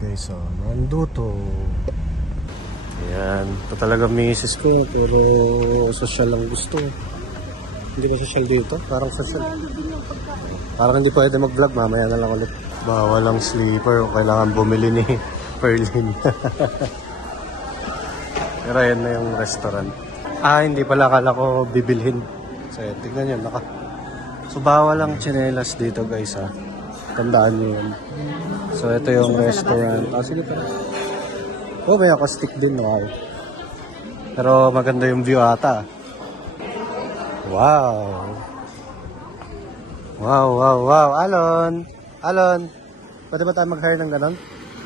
guys, oh, Manduto. Ayan, ito talaga misis ko, puro social lang gusto. Hindi ba social dito? Parang social. Parang hindi pwede mag-vlog, mamaya na lang ulit. Bawal ang sleeper, kailangan bumili ni Perlin. Pero ayan na yung restaurant. Ah, hindi pala, akala ko bibilhin. So, ayan, tignan nyo, So, bawal ang tsinelas dito guys, ha. Tandaan nyo yun. So, ito yung restaurant. Ah, sige pa. Oh, may acoustic din, wow. Pero maganda yung view ata. Wow. Wow, wow, wow. Alon. Alon. Pwede ba tayo mag-hire ng ganon?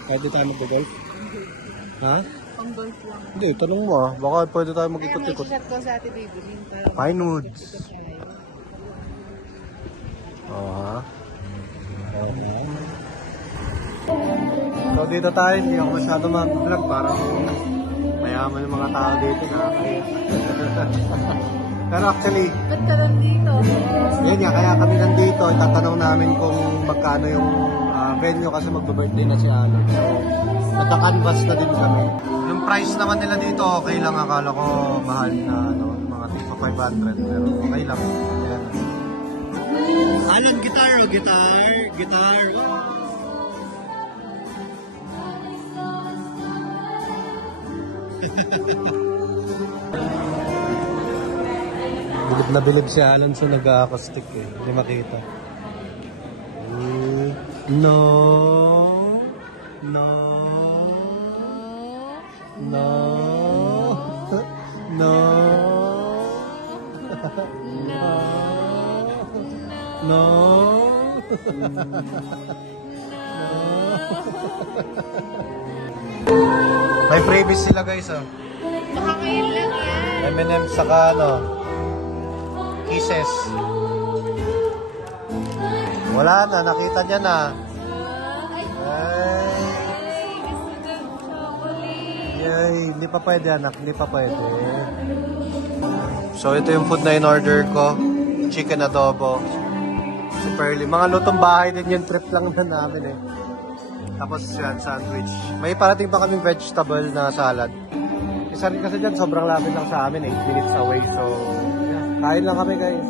Pwede tayo mag-golf? Ha? Pang-golf lang. Hindi, tanong mo ah. Baka pwede tayo mag-ikot-ikot. Kaya may ko sa Ate Baby. Pinewoods. Oo ha. So dito tayo, hindi ako masyado mag-vlog. Parang mayaman yung mga tao dito na. Pero actually, ba't ka nandito? yun nga, kaya kami nandito. Itatanong namin kung magkano yung venue kasi mag-birthday na si Alon. So, nagka-canvas na din kami. Yung price naman nila dito, okay lang. Akala ko mahal na mga tipo 500. Pero okay lang. Ayan. Alon, guitar o? Guitar. Bilib na bilib si Alon so nag-acoustic eh. Hindi makita. No. No. No. No. No. May freebies sila guys oh. Nakakain lang yan. M&M saka Kisses. Wala na, nakita niya na. Ay, hindi pa pwede anak, hindi pa pwede. So ito yung food na in-order ko. Chicken adobo. Si Pearly. Mga lutong bahay din yung trip lang na namin eh. Tapos yan, sandwich. May parating pa kaming vegetable na salad. Isa rin kasi dyan, sobrang lapit lang sa amin, 8 minutes away. So, yeah, kain lang kami guys.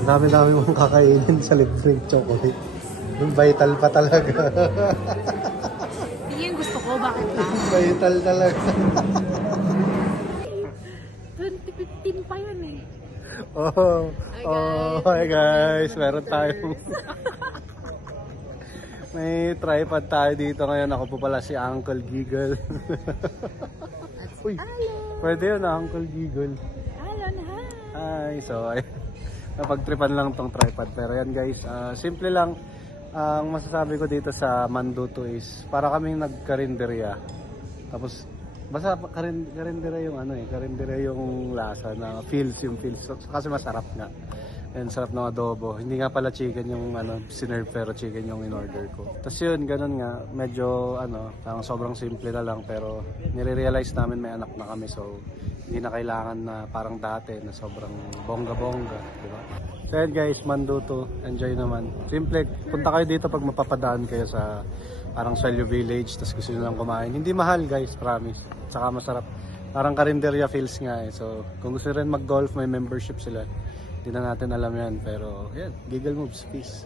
Ang dami-dami mong kakainin sa libreng chocolate. Yung vital pa talaga. Hindi yung gusto ko, bakit ba? Vital talaga. 2015 pa yun eh. Hi guys, meron tayong may tripod tayo dito ngayon. Ako po pala si Uncle Giggle. Uy, pwede yun Uncle Giggle. Alon, Hi, so napagtripan lang tong tripod. Pero yan guys, simple lang. Ang masasabi ko dito sa Manduto is para kaming nagkarinderya. Tapos basta karinderya yung karinderya yung lasa na feels kasi masarap nga. And sarap ng adobo. Hindi nga pala chicken yung sinerve pero chicken yung in-order ko. Tapos yun, ganun nga, medyo sobrang simple na lang pero nire-realize namin may anak na kami so hindi na kailangan na parang dati na sobrang bongga-bongga, di ba? So yan guys, Manduto, enjoy naman. Simple, punta kayo dito pag mapapadaan kayo sa parang Salyo Village, tapos gusto nyo lang kumain. Hindi mahal guys, promise. Tsaka masarap. Parang karinderya feels nga eh. So kung gusto rin mag-golf, may membership sila. Hindi na natin alam yan, pero yan, Giggle Moves, peace.